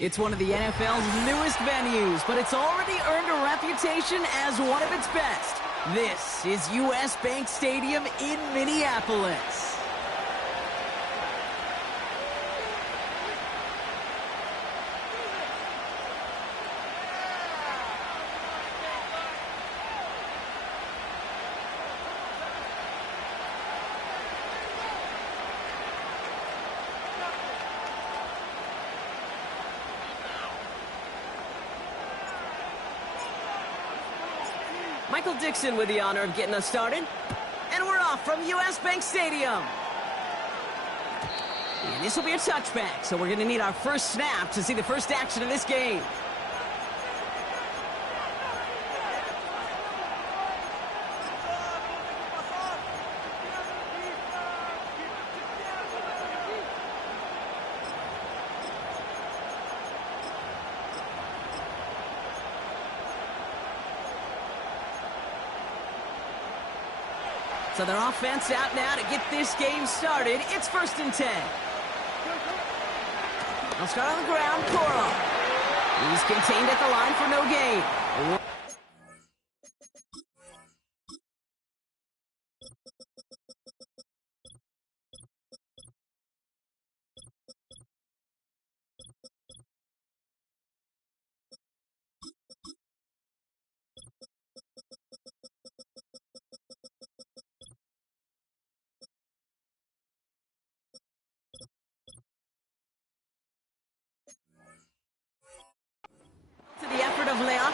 It's one of the NFL's newest venues, but it's already earned a reputation as one of its best. This is US Bank Stadium in Minneapolis. Michael Dixon with the honor of getting us started. And we're off from US Bank Stadium. And this will be a touchback, so we're going to need our first snap to see the first action of this game. So their offense out now to get this game started. It's 1st and 10. They'll start on the ground. Coral. He's contained at the line for no gain.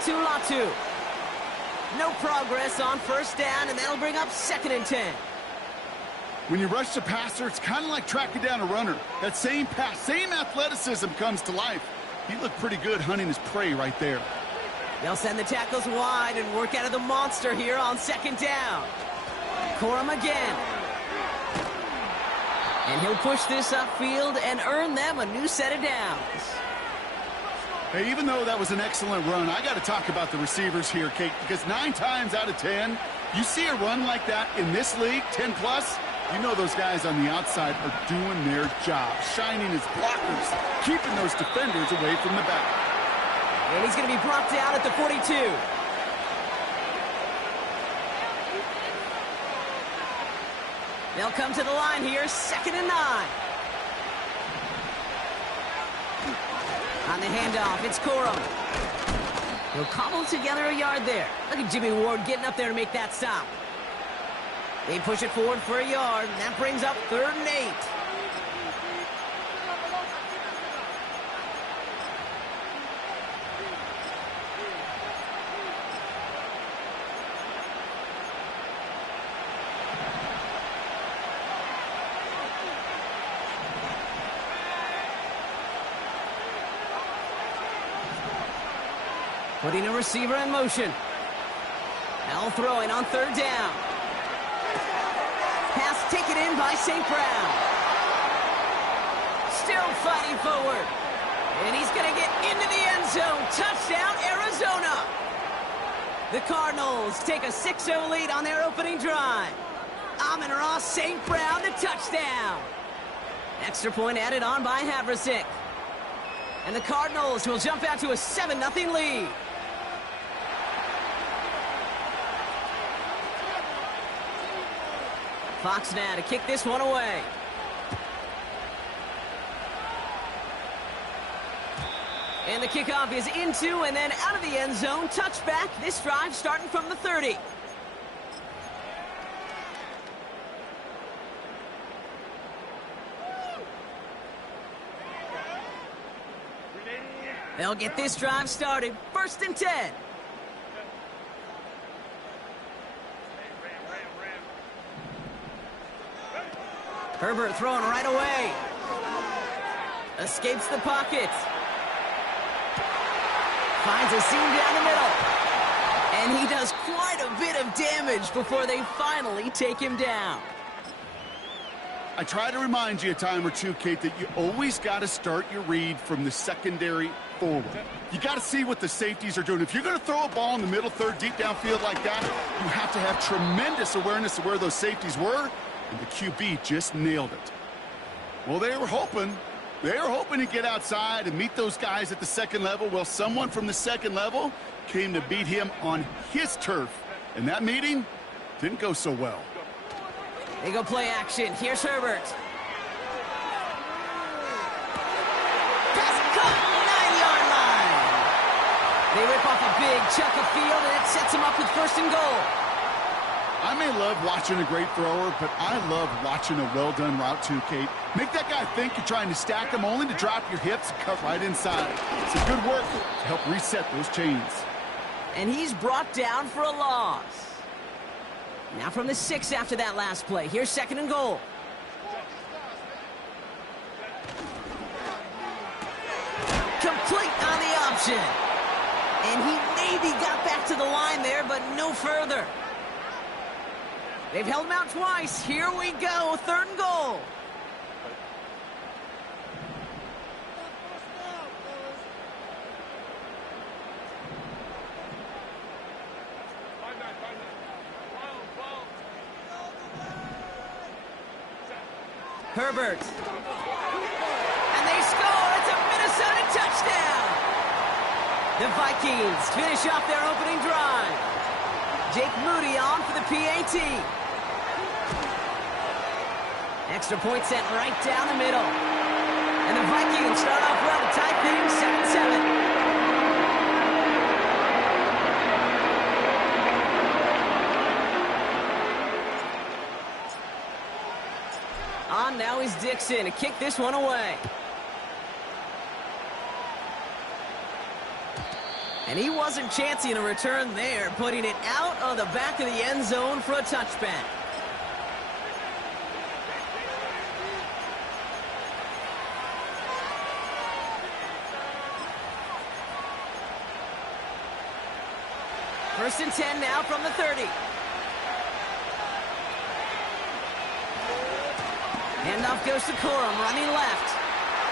Latu. No progress on 1st down, and that'll bring up 2nd and 10. When you rush the passer, it's kind of like tracking down a runner. That same pass, same athleticism comes to life. He looked pretty good hunting his prey right there. They'll send the tackles wide and work out of the monster here on 2nd down. Corum again. And he'll push this upfield and earn them a new set of downs. Hey, even though that was an excellent run, I got to talk about the receivers here, Kate, because 9 times out of 10, you see a run like that in this league, 10+, you know those guys on the outside are doing their job, shining as blockers, keeping those defenders away from the back. And he's going to be brought down at the 42. They'll come to the line here, 2nd and 9. On the handoff, it's Corum. He'll cobble together a yard there. Look at Jimmy Ward getting up there to make that stop. They push it forward for a yard, and that brings up 3rd and 8. Putting a receiver in motion. Now throwing on 3rd down. Pass taken in by St. Brown. Still fighting forward. And he's going to get into the end zone. Touchdown, Arizona. The Cardinals take a 6-0 lead on their opening drive. Amon-Ra St. Brown, the touchdown. Extra point added on by Havrasik. And the Cardinals will jump out to a 7-0 lead. Fox now to kick this one away. And the kickoff is into and then out of the end zone. Touchback. This drive starting from the 30. They'll get this drive started. 1st and 10. Herbert throwing right away. Escapes the pocket. Finds a seam down the middle. And he does quite a bit of damage before they finally take him down. I try to remind you a time or two, Kate, that you always got to start your read from the secondary forward. You got to see what the safeties are doing. If you're going to throw a ball in the middle third, deep downfield like that, you have to have tremendous awareness of where those safeties were, and the QB just nailed it. Well, they were hoping They're hoping to get outside and meet those guys at the second level. Well, someone from the second level came to beat him on his turf. And that meeting didn't go so well. They go play action. Here's Herbert. Pass caught, 9-yard line. They rip off a big chunk of field, and it sets them up with first and goal. I may love watching a great thrower, but I love watching a well-done route too, Kate. Make that guy think you're trying to stack him only to drop your hips and cut right inside. It's a good work to help reset those chains. And he's brought down for a loss. Now from the 6 after that last play. Here's second and goal. Complete on the option. And he maybe got back to the line there, but no further. They've held him out twice. Here we go. Third and goal. Herbert. And they score. It's a Minnesota touchdown. The Vikings finish off their opening drive. Jake Moody on for the PAT. Extra point sent right down the middle. And the Vikings start off well to tie things 7-7. On now is Dixon to kick this one away. And he wasn't chancing a return there, putting it out of the back of the end zone for a touchback. First and 10 now from the 30. Handoff goes to Corum, running left.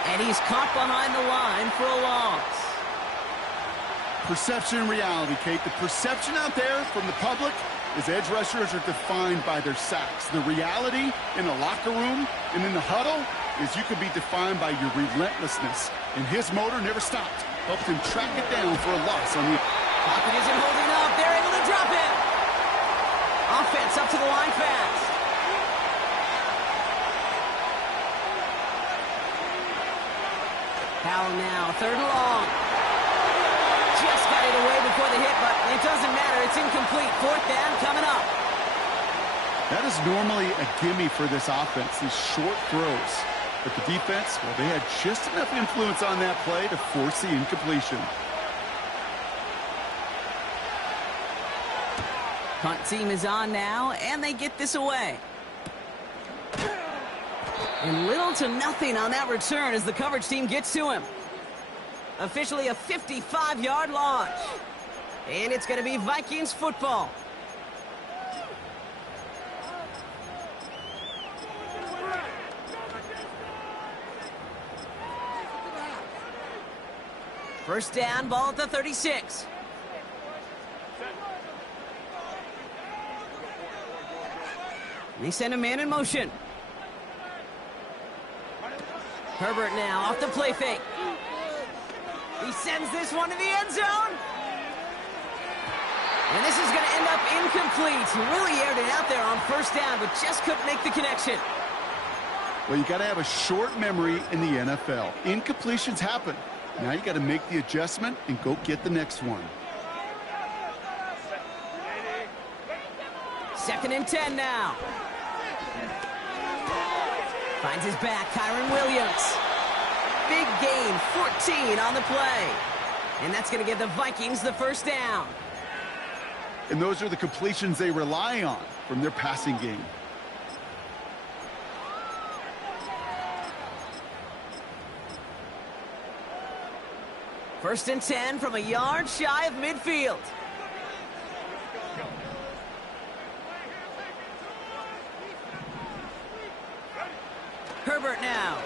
And he's caught behind the line for a loss. Perception and reality, Kate. The perception out there from the public is edge rushers are defined by their sacks. The reality in the locker room and in the huddle is you can be defined by your relentlessness. And his motor never stopped. Helped him track it down for a loss on the... Pocket isn't holding up. They're able to drop it. Offense up to the line fast. Powell now, third and long. Just got it away before the hit, but it doesn't matter. It's incomplete. Fourth down coming up. That is normally a gimme for this offense, these short throws. But the defense, well, they had just enough influence on that play to force the incompletion. Punt team is on now, and they get this away. And little to nothing on that return as the coverage team gets to him. Officially a 55-yard launch. And it's going to be Vikings football. First down, ball at the 36. They send a man in motion. Herbert now off the play fake. He sends this one to the end zone. And this is going to end up incomplete. He really aired it out there on first down, but just couldn't make the connection. Well, you got to have a short memory in the NFL. Incompletions happen. Now you got to make the adjustment and go get the next one. Second and 10 now. Finds his back, Kyron Williams. Big gain, 14 on the play. And that's going to give the Vikings the first down. And those are the completions they rely on from their passing game. First and 10 from a yard shy of midfield. Herbert now.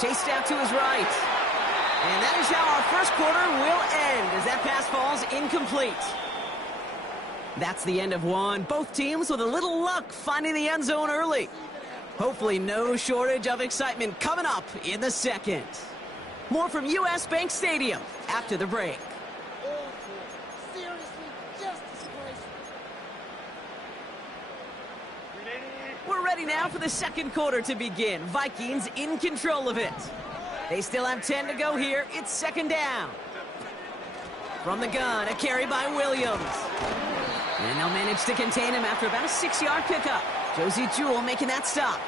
Chased out to his right. And that is how our first quarter will end as that pass falls incomplete. That's the end of one. Both teams with a little luck finding the end zone early. Hopefully no shortage of excitement coming up in the second. More from US Bank Stadium after the break. Seriously, just disgraceful. We're ready now for the second quarter to begin. Vikings in control of it. They still have 10 to go here. It's second down. From the gun, a carry by Williams. And they'll manage to contain him after about a 6-yard pickup. Josie Jewell making that stop.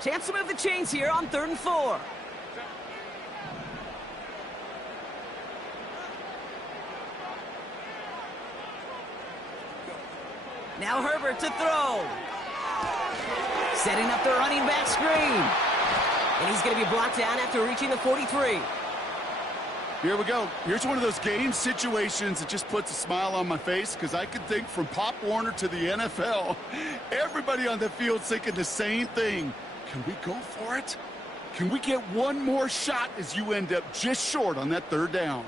Chance to move the chains here on 3rd and 4. Now Herbert to throw. Setting up the running back screen. And he's going to be blocked down after reaching the 43. Here we go. Here's one of those game situations that just puts a smile on my face because I can think from Pop Warner to the NFL, everybody on the field's thinking the same thing. Can we go for it? Can we get one more shot as you end up just short on that 3rd down?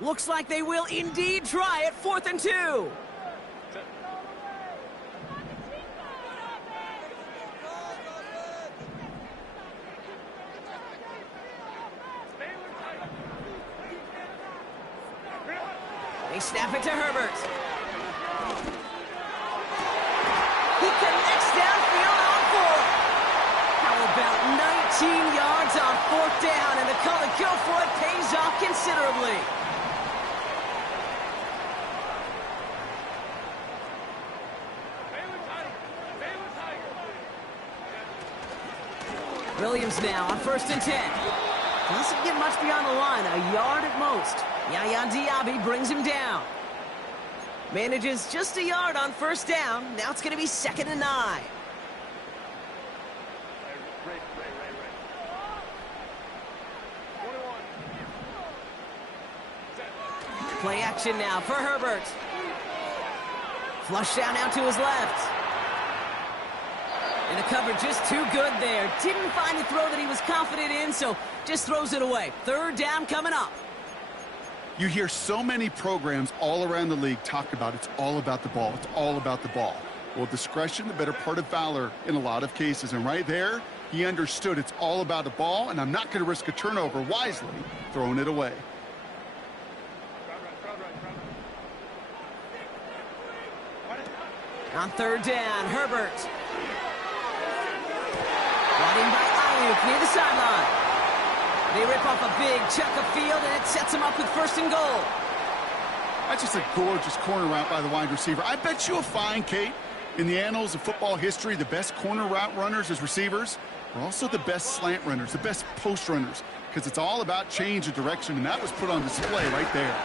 Looks like they will indeed try it. 4th and 2. They snap it to Herbert. He connects downfield on 4. How about 19 yards on 4th down, and the call to go for it pays off considerably. Williams now on 1st and 10. Doesn't get much beyond the line, a yard at most. Yaya Diaby brings him down. Manages just a yard on 1st down. Now it's going to be 2nd and 9. Play action now for Herbert. Flush down now to his left. And the cover just too good there. Didn't find the throw that he was confident in, so just throws it away. 3rd down coming up. You hear so many programs all around the league talk about it's all about the ball. It's all about the ball. Well, discretion, the better part of valor in a lot of cases. And right there, he understood it's all about the ball, and I'm not going to risk a turnover wisely, throwing it away. On 3rd down, Herbert. Brought in by Ayuk near the sideline. They rip off a big chunk of field, and it sets them up with 1st and goal. That's just a gorgeous corner route by the wide receiver. I bet you'll find, Kate, in the annals of football history, the best corner route runners as receivers are also the best slant runners, the best post runners, because it's all about change of direction, and that was put on display right there.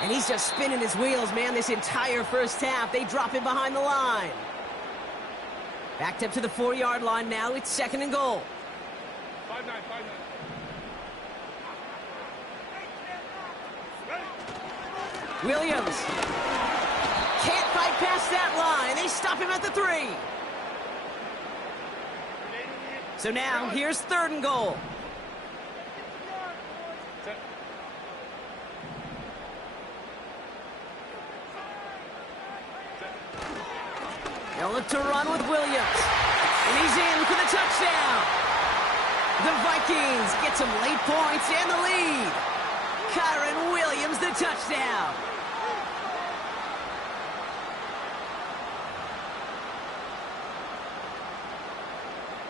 And he's just spinning his wheels, man, this entire 1st half. They drop him behind the line. Backed up to the 4-yard line now. It's 2nd and goal. 5-9. Williams. Can't fight past that line. They stop him at the 3. So now, here's 3rd and goal. They'll look to run with Williams. And he's in for the touchdown. The Vikings get some late points and the lead. Kyron Williams, the touchdown.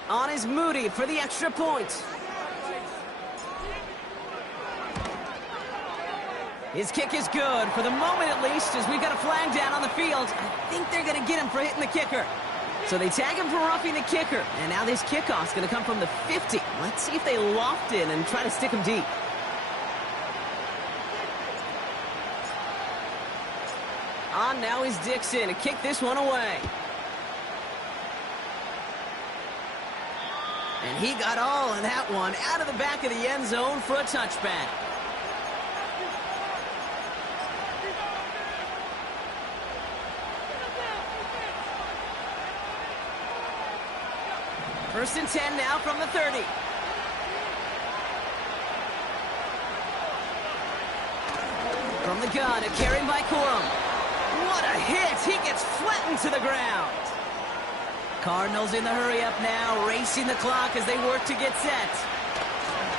On is Moody for the extra point. His kick is good, for the moment at least, as we've got a flag down on the field. I think they're going to get him for hitting the kicker. So they tag him for roughing the kicker. And now this kickoff's going to come from the 50. Let's see if they loft in and try to stick him deep. down. Now he's Dixon to kick this one away. And he got all of that one out of the back of the end zone for a touchback. First and 10 now from the 30. From the gun, a carry by Corum. What a hit! He gets flattened to the ground. Cardinals in the hurry-up now, racing the clock as they work to get set.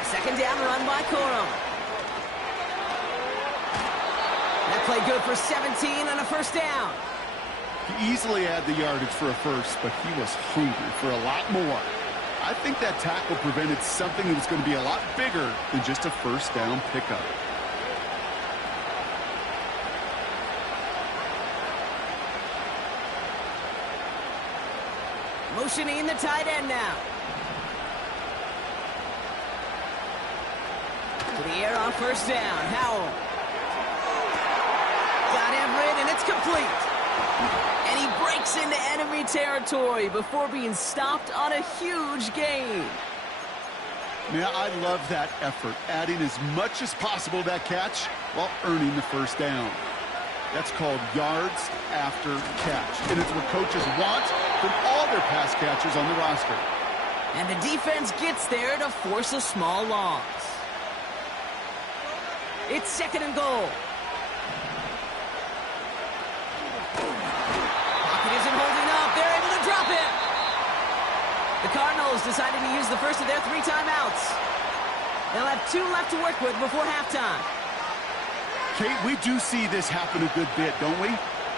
Second down run by Corum. That play good for 17 and a first down. He easily had the yardage for a first, but he was hungry for a lot more. I think that tackle prevented something that was going to be a lot bigger than just a first down pickup. Motioning the tight end now. To the air on first down. Howell. Got Everett, and it's complete. And he breaks into enemy territory before being stopped on a huge gain. Man, I love that effort, adding as much as possible to that catch while earning the first down. That's called yards after catch, and it's what coaches want from all their pass catchers on the roster. And the defense gets there to force a small loss. It's second and goal. Pocket isn't holding up. They're able to drop it. The Cardinals decided to use the first of their 3 timeouts. They'll have 2 left to work with before halftime. Kate, we do see this happen a good bit, don't we?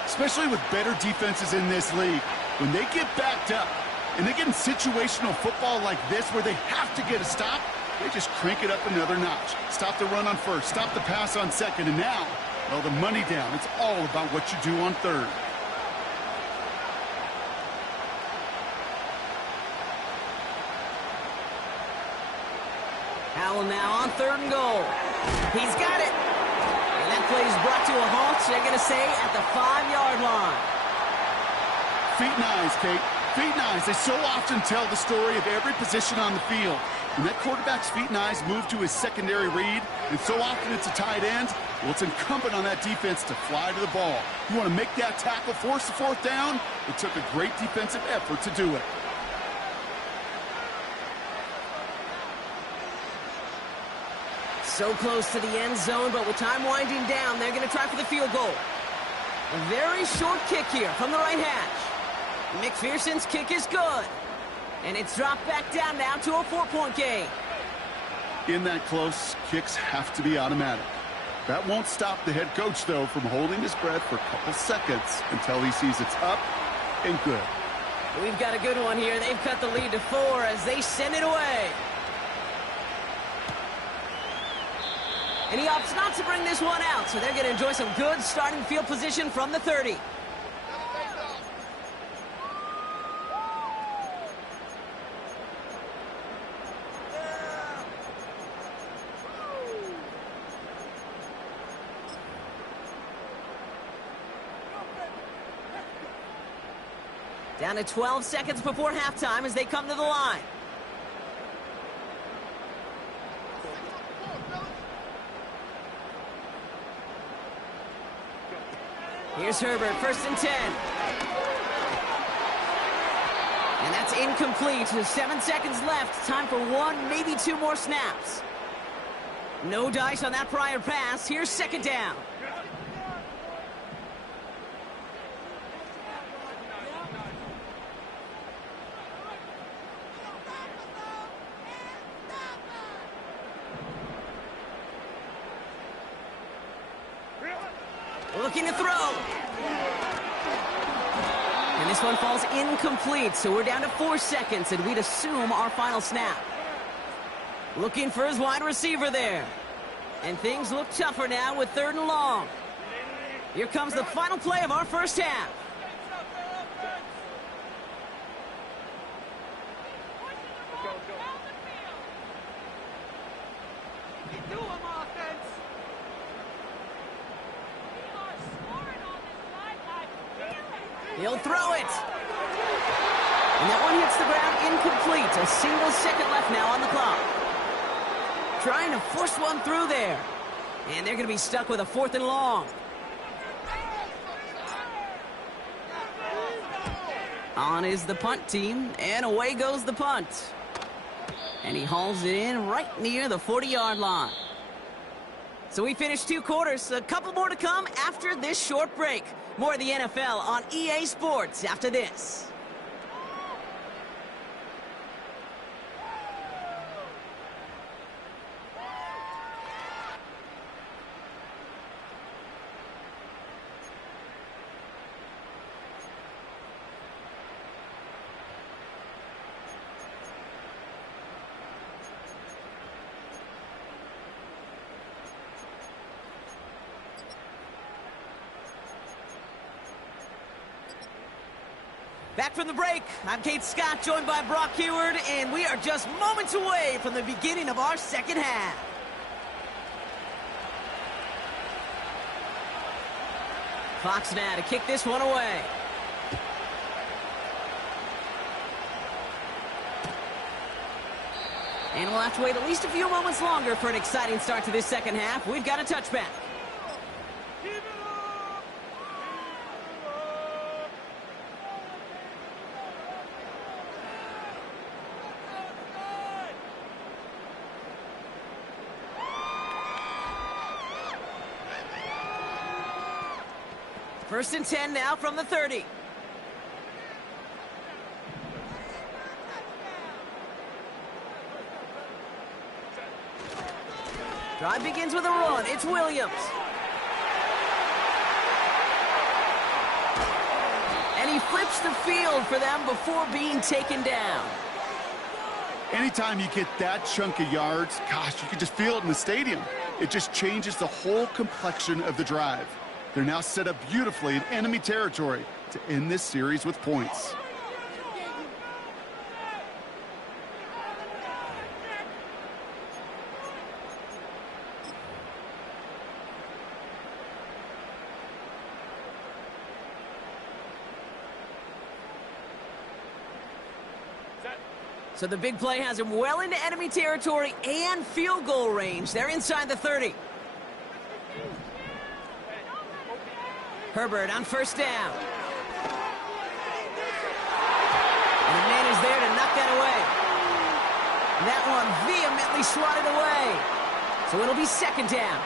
Especially with better defenses in this league. When they get backed up and they get in situational football like this where they have to get a stop, they just crank it up another notch. Stop the run on first, stop the pass on second, and now, well, the money down. It's all about what you do on third. Howell now on third and goal. He's got it. And that play is brought to a halt, they're going to say, at the 5-yard line. Feet and eyes, Kate. Feet and eyes. They so often tell the story of every position on the field. When that quarterback's feet and eyes move to his secondary read, and so often it's a tight end, well, it's incumbent on that defense to fly to the ball. You want to make that tackle, force the fourth down? It took a great defensive effort to do it. So close to the end zone, but with time winding down, they're going to try for the field goal. A very short kick here from the right hash. McPherson's kick is good. And it's dropped back down now to a 4-point game. In that close, kicks have to be automatic. That won't stop the head coach, though, from holding his breath for a couple seconds until he sees it's up and good. We've got a good one here. They've cut the lead to 4 as they send it away. And he opts not to bring this one out, so they're going to enjoy some good starting field position from the 30. Down to 12 seconds before halftime as they come to the line. Here's Herbert, first and 10. And that's incomplete. 7 seconds left. Time for 1, maybe 2 more snaps. No dice on that prior pass. Here's second down. Looking to throw. And this one falls incomplete, so we're down to 4 seconds, and we'd assume our final snap. Looking for his wide receiver there. And things look tougher now with 3rd and long. Here comes the final play of our first half. He'll throw it. And that one hits the ground incomplete. A single second left now on the clock. Trying to force one through there. And they're going to be stuck with a 4th and long. On is the punt team, and away goes the punt. And he hauls it in right near the 40-yard line. So we finished 2 quarters. A couple more to come after this short break. More of the NFL on EA Sports after this. Back from the break, I'm Kate Scott, joined by Brock Heward, and we are just moments away from the beginning of our second half. Fox now to kick this one away. And we'll have to wait at least a few moments longer for an exciting start to this second half. We've got a touchback. First and 10 now from the 30. Drive begins with a run. It's Williams. And he flips the field for them before being taken down. Anytime you get that chunk of yards, gosh, you can just feel it in the stadium. It just changes the whole complexion of the drive. They're now set up beautifully in enemy territory to end this series with points. So the big play has him well into enemy territory and field goal range. They're inside the 30. Herbert on first down. And the man is there to knock that away. That one vehemently swatted away. So it'll be second down.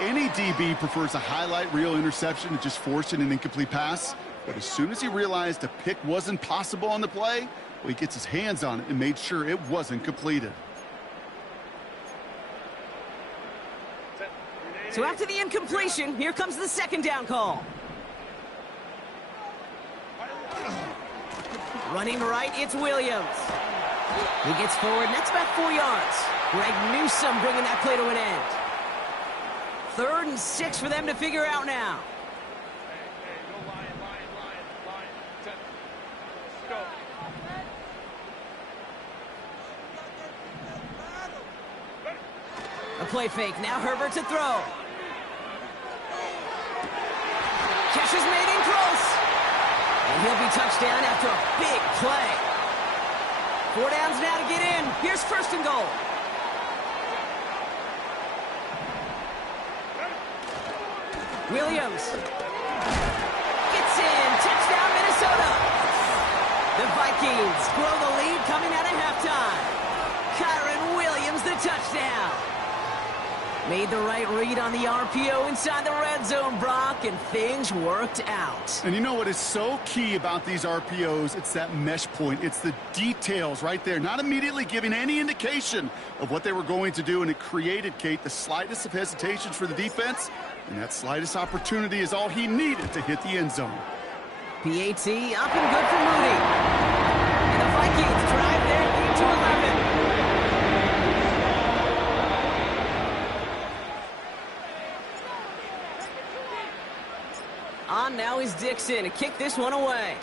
Any DB prefers a highlight reel interception to just forcing an incomplete pass. But as soon as he realized a pick wasn't possible on the play, well, he gets his hands on it and made sure it wasn't completed. So after the incompletion, here comes the second down call. Running right, it's Williams. He gets forward, and that's about 4 yards. Greg Newsome bringing that play to an end. 3rd and 6 for them to figure out now. A play fake, now Herbert to throw. Catch is made in close. And he'll be touchdown after a big play. 4 downs now to get in. Here's first and goal. Williams. Gets in. Touchdown, Minnesota. The Vikings grow the lead coming out of halftime. Kyron Williams, the touchdown. Made the right read on the RPO inside the red zone, Brock, and things worked out. And you know what is so key about these RPOs? It's that mesh point. It's the details right there, not immediately giving any indication of what they were going to do, and it created, Kate, the slightest of hesitations for the defense, and that slightest opportunity is all he needed to hit the end zone. PAT up and good for Moody. And the Vikings drive their lead to 11. On now is Dixon to kick this one away.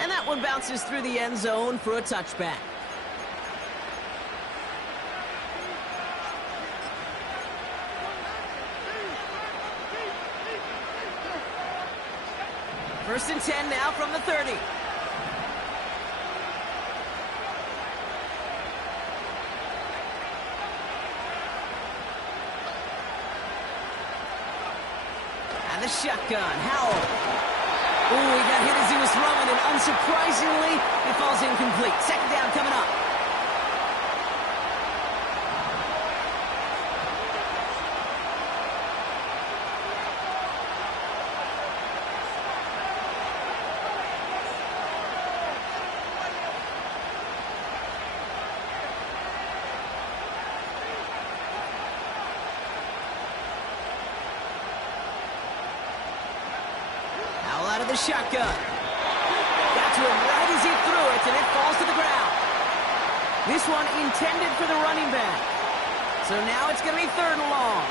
And that one bounces through the end zone for a touchback. First and 10 now from the 30. And the shotgun, Howell. Ooh, he got hit as he was throwing, and unsurprisingly, it falls incomplete. Second down coming up. Out of the shotgun. Got to him right as he threw it, and it falls to the ground. This one intended for the running back. So now it's going to be 3rd and long.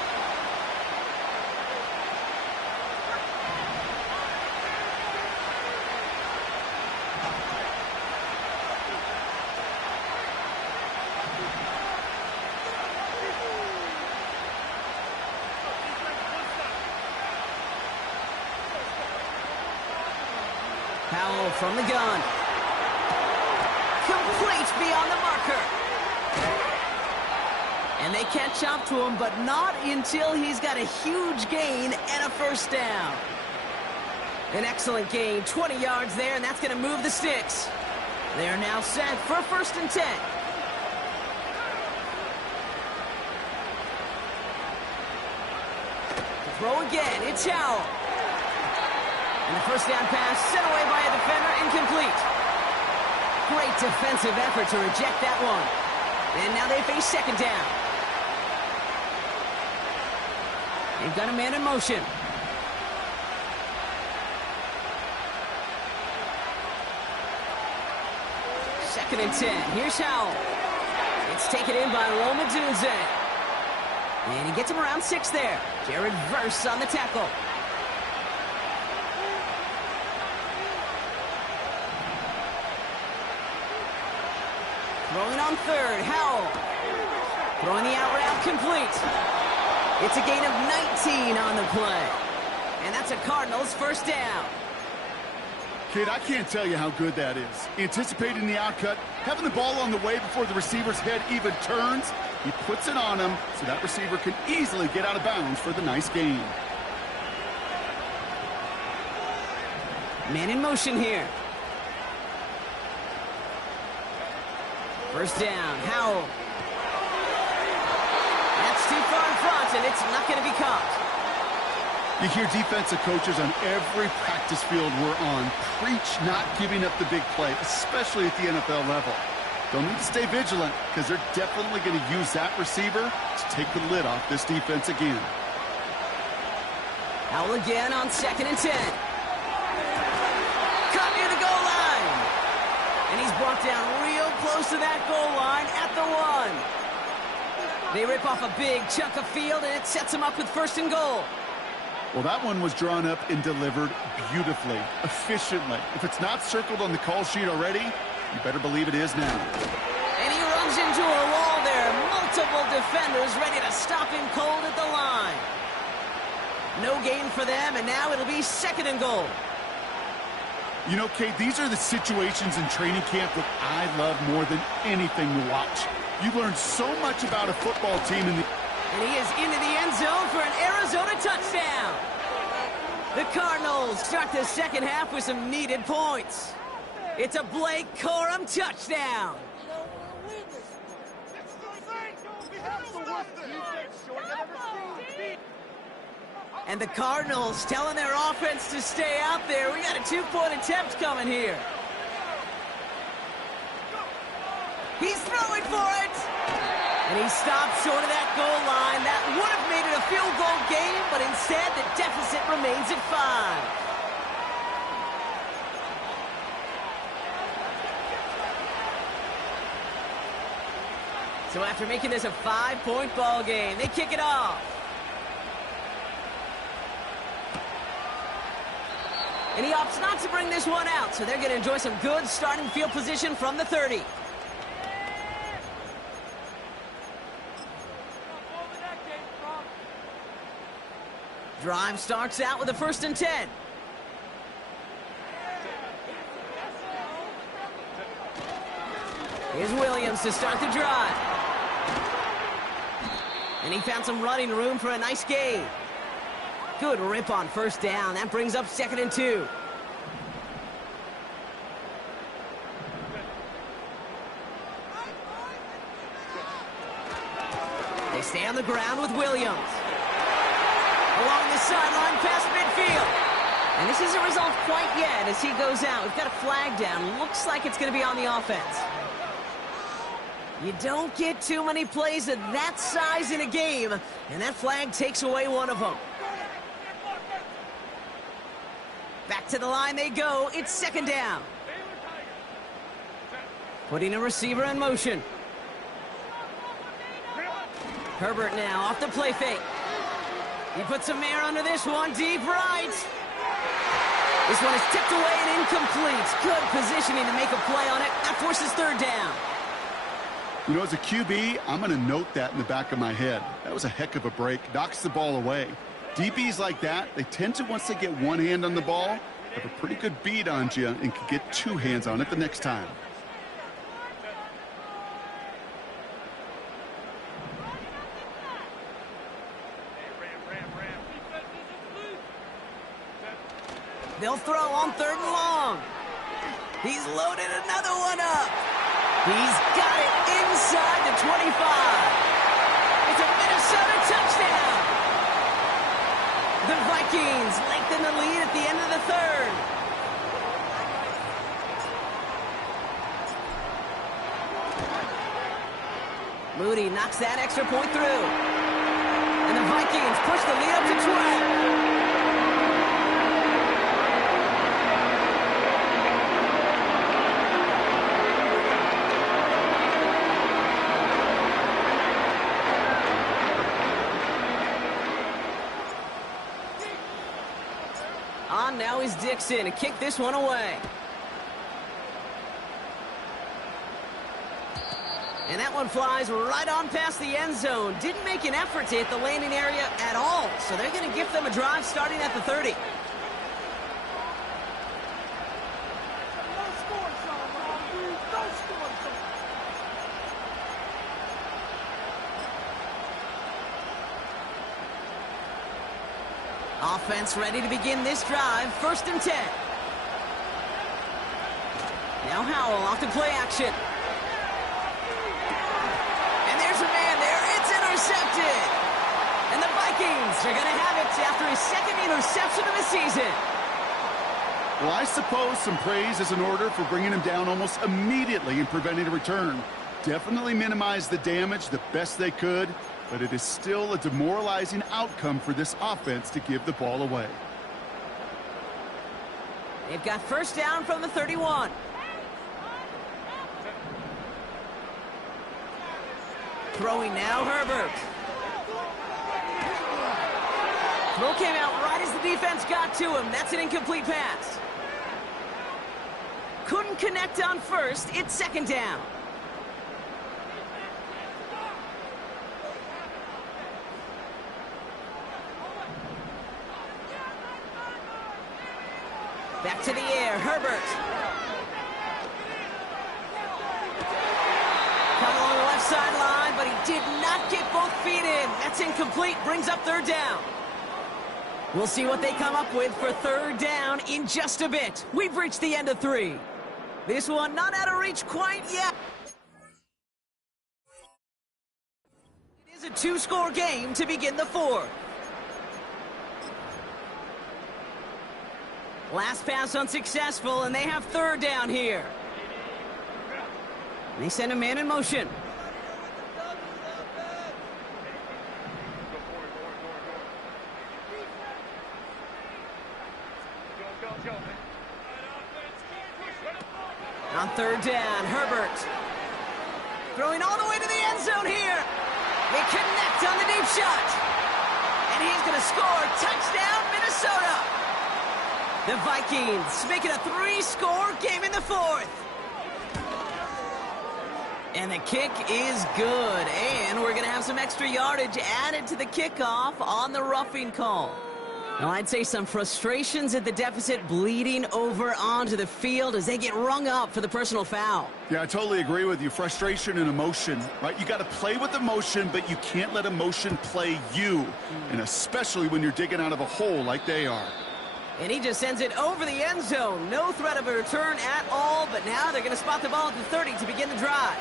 Howell from the gun. Complete beyond the marker. And they catch up to him, but not until he's got a huge gain and a first down. An excellent gain, 20 yards there, and that's going to move the sticks. They're now set for 1st and 10. Throw again, it's Howell. And the first down pass sent away by a defender, incomplete. Great defensive effort to reject that one. And now they face 2nd down. They've got a man in motion. Second and 10. Here's Howell. It's taken in by Roma Dunze. And he gets him around 6 there. Jared Verse on the tackle. Throwing on 3rd, Howell. Throwing the out route complete. It's a gain of 19 on the play. And that's a Cardinals first down. Kid, I can't tell you how good that is. Anticipating the outcut, having the ball on the way before the receiver's head even turns. He puts it on him so that receiver can easily get out of bounds for the nice gain. Man in motion here. First down, Howell. That's too far in front, and it's not going to be caught. You hear defensive coaches on every practice field we're on preach not giving up the big play, especially at the NFL level. They'll need to stay vigilant because they're definitely going to use that receiver to take the lid off this defense again. Howell again on 2nd and 10. Cut near the goal line. And he's brought down real close to that goal line at the 1. They rip off a big chunk of field, and it sets him up with 1st and goal. Well, that one was drawn up and delivered beautifully, efficiently. If it's not circled on the call sheet already, you better believe it is now. And he runs into a wall there. Multiple defenders ready to stop him cold at the line. No gain for them, and now it'll be 2nd and goal. You know, Kate, these are the situations in training camp that I love more than anything to watch. You learn so much about a football team in the... And he is into the end zone for an Arizona touchdown. The Cardinals start the 2nd half with some needed points. It's a Blake Corum touchdown. And the Cardinals telling their offense to stay out there. We got a 2-point attempt coming here. He's throwing for it. And he stopped short of that goal line. That would have made it a field goal game, but instead the deficit remains at 5. So after making this a 5-point ball game, they kick it off. And he opts not to bring this one out, so they're going to enjoy some good starting field position from the 30. Drive starts out with a 1st and 10. Here's Williams to start the drive. And he found some running room for a nice gain. Good rip on first down. That brings up 2nd and 2. They stay on the ground with Williams. Along the sideline past midfield. And this isn't resolved quite yet as he goes out. We've got a flag down. Looks like it's going to be on the offense. You don't get too many plays of that size in a game, and that flag takes away one of them. Back to the line they go. It's 2nd down. Putting a receiver in motion. Herbert now off the play fake. He puts some air under this one, deep right. This one is tipped away and incomplete. Good positioning to make a play on it. That forces 3rd down. You know, as a QB, I'm going to note that in the back of my head. That was a heck of a break. Knocks the ball away. DBs like that, they tend to, once they get one hand on the ball, have a pretty good beat on you and can get 2 hands on it the next time. They'll throw on 3rd and long. He's loaded another one up. He's got it inside the 25. It's a Minnesota touchdown. The Vikings lengthen the lead at the end of the 3rd. Moody knocks that extra point through. And the Vikings push the lead up to 12. Now is Dixon to kick this one away. And that one flies right on past the end zone. Didn't make an effort to hit the landing area at all. So they're going to give them a drive starting at the 30. No score zone, Ron, dude. No score zone. Offense ready to begin this drive. 1st and 10. Now Howell off to play action. And there's a man there. It's intercepted. And the Vikings are going to have it after his 2nd interception of the season. Well, I suppose some praise is in order for bringing him down almost immediately and preventing a return. Definitely minimized the damage the best they could, but it is still a demoralizing outcome for this offense to give the ball away. They've got 1st down from the 31. Throwing now, Herbert. Throw came out right as the defense got to him. That's an incomplete pass. Couldn't connect on 1st. It's 2nd down. Back to the air, Herbert. Come along the left sideline, but he did not get both feet in. That's incomplete, brings up 3rd down. We'll see what they come up with for 3rd down in just a bit. We've reached the end of 3. This one not out of reach quite yet. It is a 2-score game to begin the 4th. Last pass unsuccessful, and they have 3rd down here. They send a man in motion. On 3rd down, Herbert. Throwing all the way to the end zone here. They connect on the deep shot. And he's going to score. Touchdown, Minnesota. The Vikings making a 3-score game in the 4th. And the kick is good. And we're going to have some extra yardage added to the kickoff on the roughing call. Well, I'd say some frustrations at the deficit bleeding over onto the field as they get rung up for the personal foul. Yeah, I totally agree with you. Frustration and emotion, right? You got to play with emotion, but you can't let emotion play you, and especially when you're digging out of a hole like they are. And he just sends it over the end zone. No threat of a return at all, but now they're going to spot the ball at the 30 to begin the drive.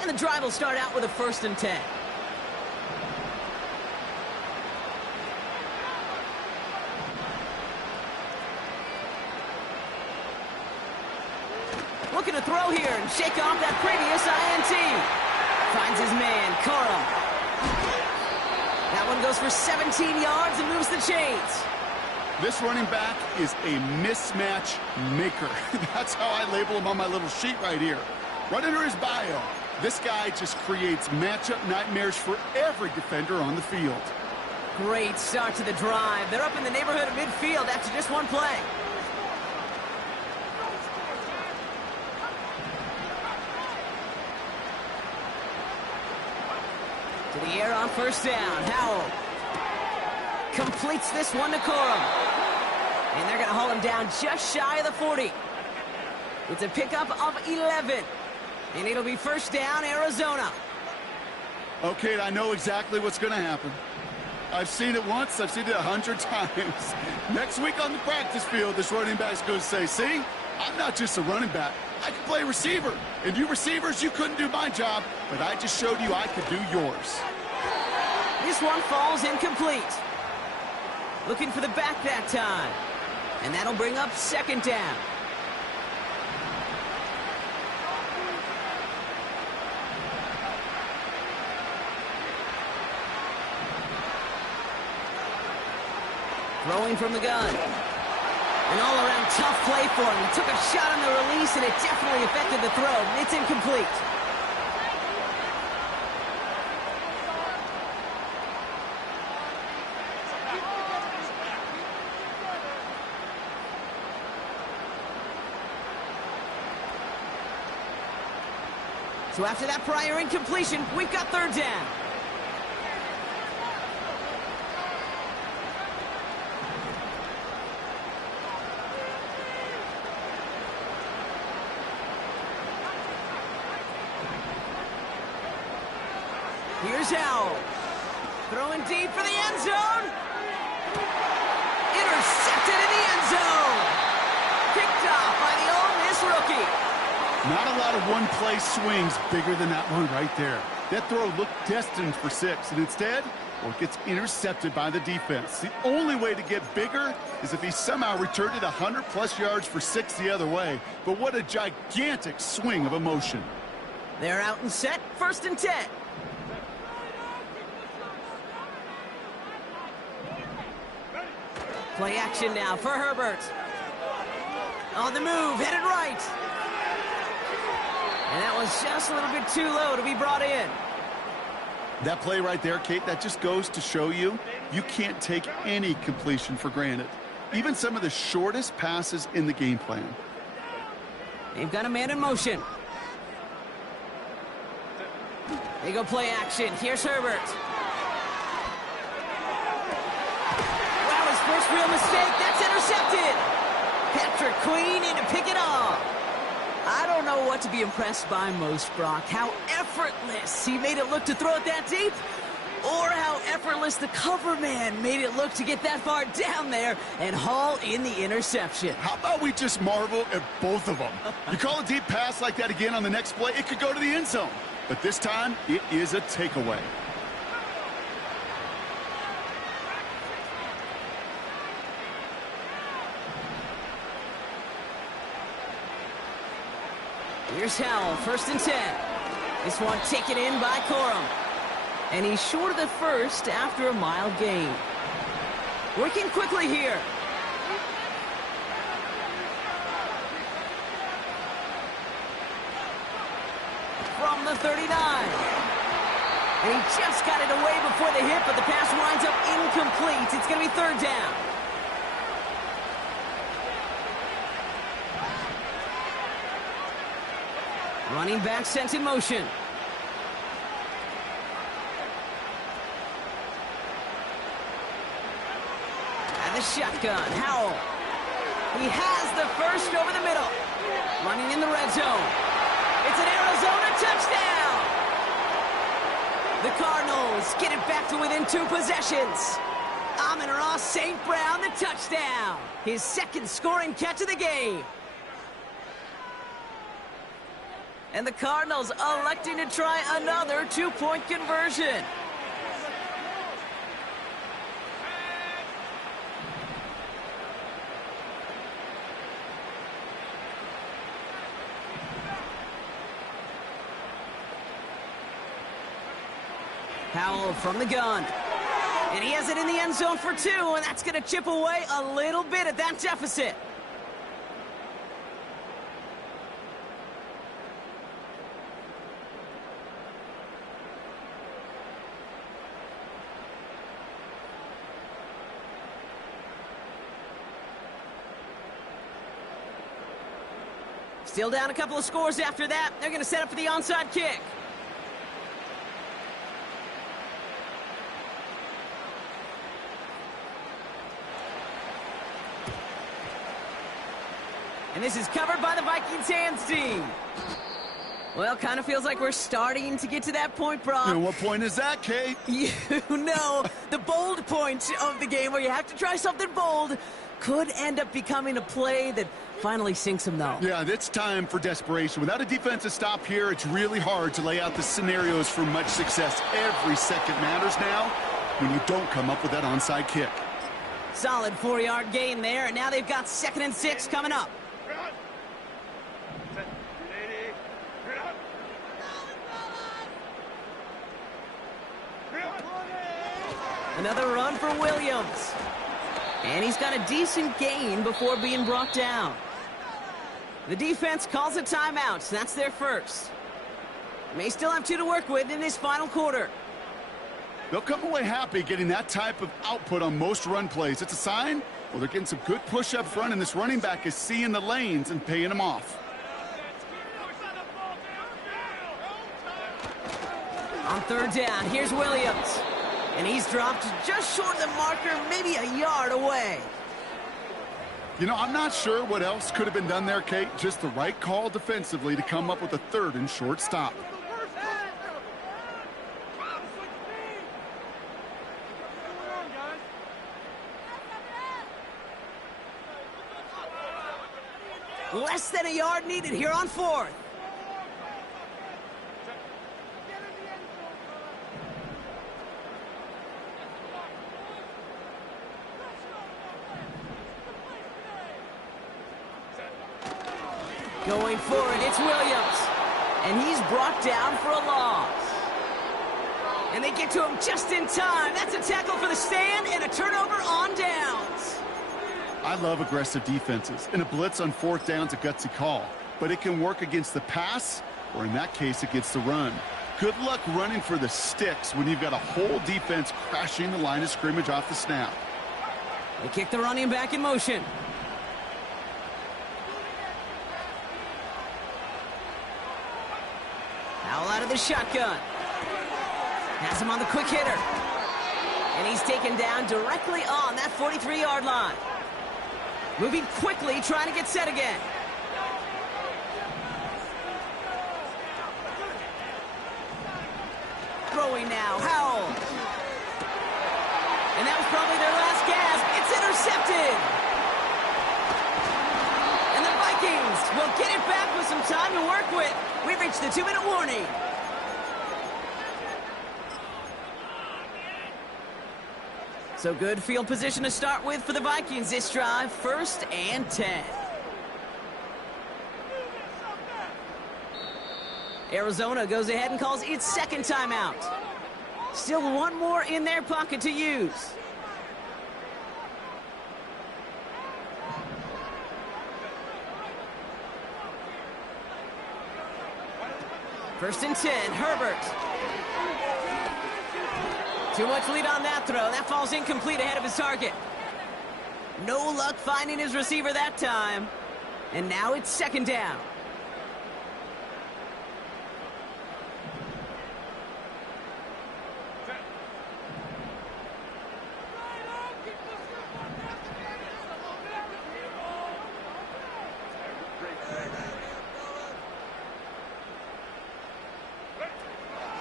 And the drive will start out with a 1st and 10. Looking to throw here and shake off that previous INT. Finds his man, Corum. That one goes for 17 yards and moves the chains. This running back is a mismatch maker. That's how I label him on my little sheet right here. Right under his bio, this guy just creates matchup nightmares for every defender on the field. Great start to the drive. They're up in the neighborhood of midfield after just one play. To the air on 1st down. Howell completes this one to Corum. And they're going to haul him down just shy of the 40. It's a pickup of 11. And it'll be 1st down, Arizona. Okay, I know exactly what's going to happen. I've seen it once. I've seen it 100 times. Next week on the practice field, this running back's going to say, see, I'm not just a running back. I can play receiver. And you receivers, you couldn't do my job, but I just showed you I could do yours. This one falls incomplete. Looking for the back that time. And that'll bring up 2nd down. Throwing from the gun. An all-around tough play for him. He took a shot on the release, and it definitely affected the throw. It's incomplete. So after that prior incompletion, we've got 3rd down. Here's Howell. Throwing deep for the end zone. Intercepted in the end zone. Picked off by the Ole Miss rookie. Not a lot of one-play swings bigger than that one right there. That throw looked destined for 6, and instead, well, it gets intercepted by the defense. The only way to get bigger is if he somehow returned it 100-plus yards for 6 the other way. But what a gigantic swing of emotion. They're out and set. 1st and 10. Play action now for Herbert. On the move, headed right. And that was just a little bit too low to be brought in. That play right there, Kate, that just goes to show you, you can't take any completion for granted. Even some of the shortest passes in the game plan. They've got a man in motion. They go play action. Here's Herbert. Wow, his first real mistake. That's intercepted. Patrick Queen in to pick it off. I don't know what to be impressed by most, Brock. How effortless he made it look to throw it that deep, or how effortless the cover man made it look to get that far down there and haul in the interception. How about we just marvel at both of them? You call a deep pass like that again on the next play, it could go to the end zone. But this time, it is a takeaway. Here's Howell, 1st and 10. This one taken in by Corum. And he's short of the first after a mile gain. Working quickly here. From the 39. And he just got it away before the hit, but the pass winds up incomplete. It's going to be third down. Running back sent in motion. And the shotgun, Howell. He has the first over the middle. Running in the red zone. It's an Arizona touchdown. The Cardinals get it back to within 2 possessions. Amon-Ra St. Brown, the touchdown. His second scoring catch of the game. And the Cardinals electing to try another 2-point conversion. Howell from the gun. And he has it in the end zone for 2, and that's going to chip away a little bit at that deficit. Still down a couple of scores after that. They're going to set up for the onside kick. And this is covered by the Vikings hands team. Well, kind of feels like we're starting to get to that point, Brock. And what point is that, Kate? You know, the bold point of the game where you have to try something bold could end up becoming a play that finally sinks them, though. Yeah, it's time for desperation. Without a defensive stop here, it's really hard to lay out the scenarios for much success. Every second matters now when you don't come up with that onside kick. Solid 4-yard gain there, and now they've got 2nd and 6 coming up. Another run for Williams. And he's got a decent gain before being brought down. The defense calls a timeout. That's their first. May still have 2 to work with in this final quarter. They'll come away happy getting that type of output on most run plays. It's a sign, well, they're getting some good push up front, and this running back is seeing the lanes and paying them off. On third down, here's Williams. And he's dropped just short of the marker, maybe a yard away. You know, I'm not sure what else could have been done there, Kate. Just the right call defensively to come up with a 3rd and short stop. Less than a yard needed here on 4th. Going for it, it's Williams. And he's brought down for a loss. And they get to him just in time. That's a tackle for the stand and a turnover on downs. I love aggressive defenses, and a blitz on 4th down's a gutsy call. But it can work against the pass, or in that case, against the run. Good luck running for the sticks when you've got a whole defense crashing the line of scrimmage off the snap. They kick the running back in motion. Howell out of the shotgun. Has him on the quick hitter. And he's taken down directly on that 43-yard line. Moving quickly, trying to get set again. Throwing now, Howell. And that was probably their last gasp. It's intercepted. And the Vikings will get it back with some time to work with. We've reached the 2-minute warning. So good field position to start with for the Vikings this drive. 1st and 10. Arizona goes ahead and calls its 2nd timeout. Still 1 more in their pocket to use. First and 10, Herbert. Too much lead on that throw. That falls incomplete ahead of his target. No luck finding his receiver that time. And now it's second down.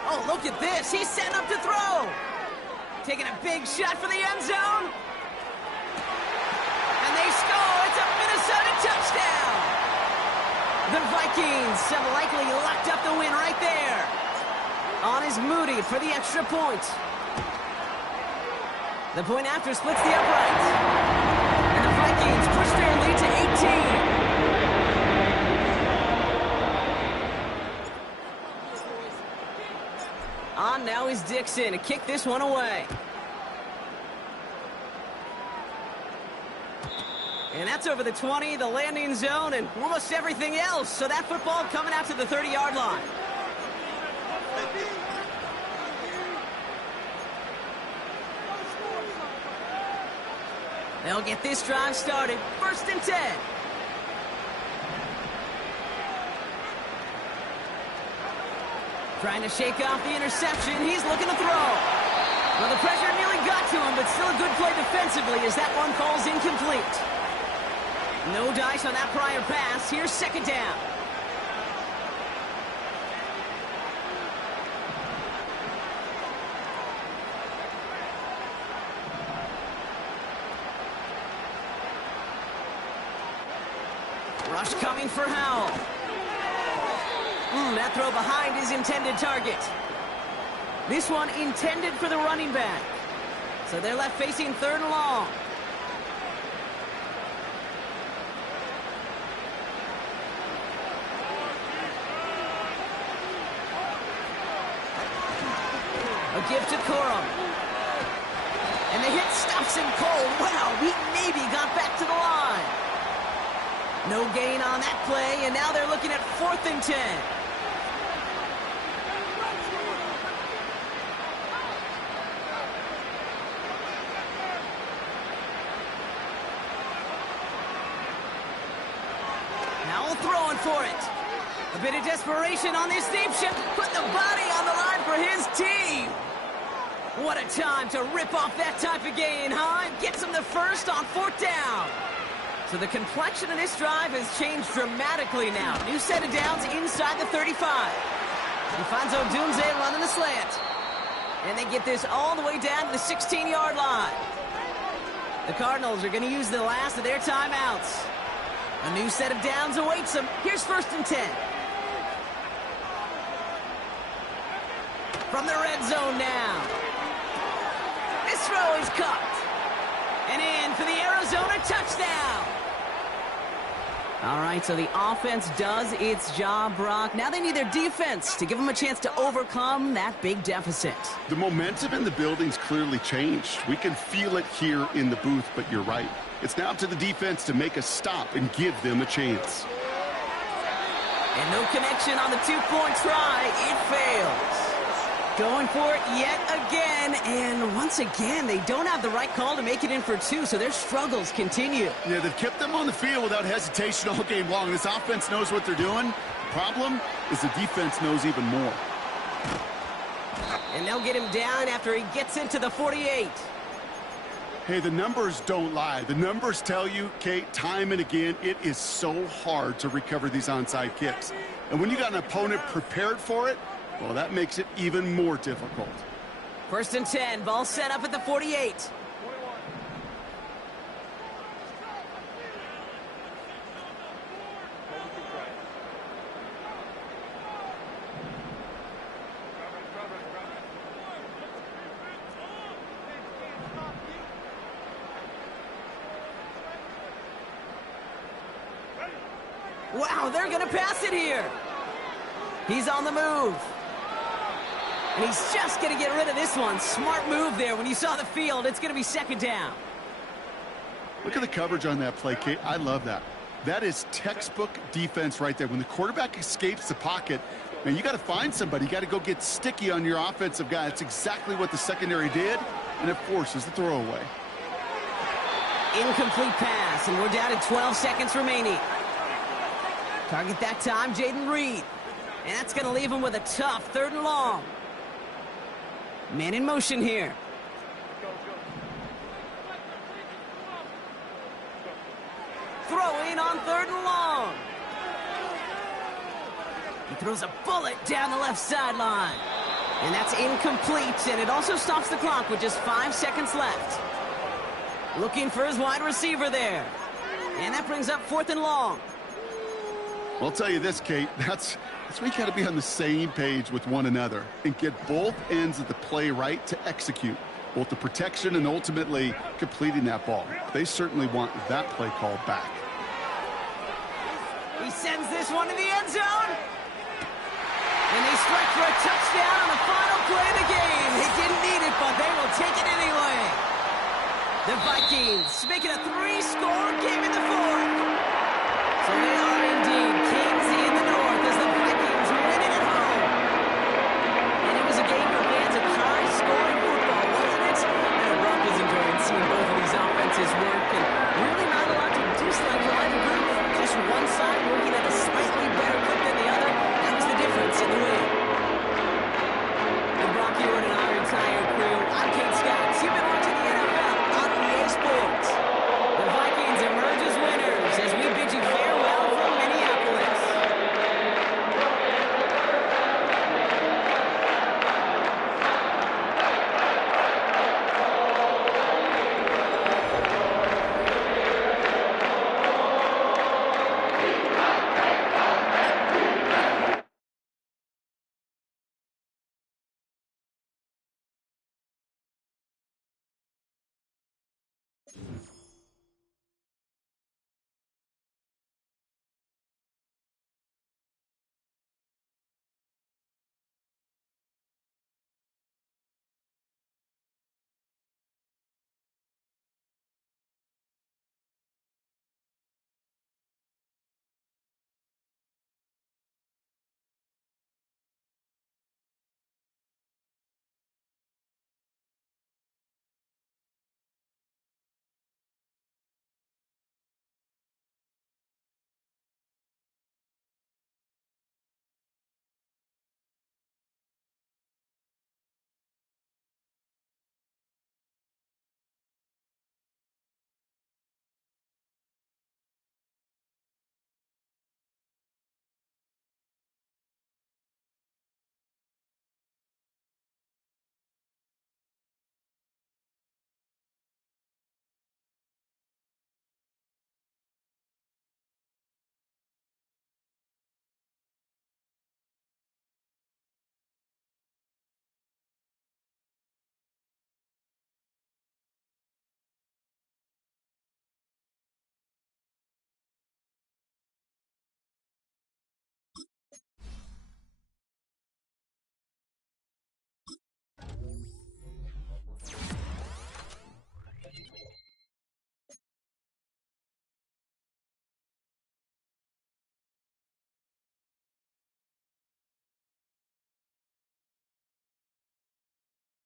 Oh, look at this. He's setting up to throw. Taking a big shot for the end zone. And they score. It's a Minnesota touchdown. The Vikings have likely locked up the win right there. On is Moody for the extra point. The point after splits the uprights. And the Vikings push their lead to 18. On now is Dixon to kick this one away. And that's over the 20, the landing zone, and almost everything else. So that football coming out to the 30-yard line. They'll get this drive started. 1st and 10. Trying to shake off the interception. He's looking to throw. Well, the pressure nearly got to him, but still a good play defensively as that one falls incomplete. No dice on that prior pass. Here's second down. Rush coming for Howell. That throw behind his intended target. This one intended for the running back. So they're left facing 3rd and long. A gift to Corum. And the hit stops him cold. Wow, he maybe got back to the line. No gain on that play, and now they're looking at 4th and 10. Now throwing for it. A bit of desperation on this deep shot. Put the body on the line for his team. What a time to rip off that type of gain, huh? Gets him the first on 4th down. So the complexion of this drive has changed dramatically now. New set of downs inside the 35. He finds Odunze running the slant. And they get this all the way down to the 16-yard line. The Cardinals are going to use the last of their timeouts. A new set of downs awaits them. Here's 1st and 10. From the red zone now. This throw is caught. And in for the Arizona touchdown. All right, so the offense does its job, Brock. Now they need their defense to give them a chance to overcome that big deficit. The momentum in the building's clearly changed. We can feel it here in the booth, but you're right. It's now up to the defense to make a stop and give them a chance. And no connection on the two-point try. It fails. Going for it yet again, and once again, they don't have the right call to make it in for 2, so their struggles continue. Yeah, they've kept them on the field without hesitation all game long. This offense knows what they're doing. The problem is the defense knows even more. And they'll get him down after he gets into the 48. Hey, the numbers don't lie. The numbers tell you, Kate, time and again, it is so hard to recover these onside kicks. And when you got an opponent prepared for it, well, that makes it even more difficult. 1st and 10, ball set up at the 48. Wow, they're going to pass it here. He's on the move. And he's just going to get rid of this one. Smart move there. When you saw the field, it's going to be second down. Look at the coverage on that play, Kate. I love that. That is textbook defense right there. When the quarterback escapes the pocket, Man, you got to find somebody. You got to go get sticky on your offensive guy. That's exactly what the secondary did, and it forces the throwaway. Incomplete pass, and we're down to 12 seconds remaining. Target that time, Jaden Reed. And that's going to leave him with a tough 3rd and long. Man in motion here. Throwing on 3rd and long. He throws a bullet down the left sideline. And that's incomplete, and it also stops the clock with just 5 seconds left. Looking for his wide receiver there. And that brings up 4th and long. Well, I'll tell you this, Kate, that's where you got to be on the same page with one another and get both ends of the play right to execute, both the protection and ultimately completing that ball. They certainly want that play call back. He sends this one to the end zone. And they strike for a touchdown on the final play of the game. He didn't need it, but they will take it anyway. The Vikings make it a 3-score game in the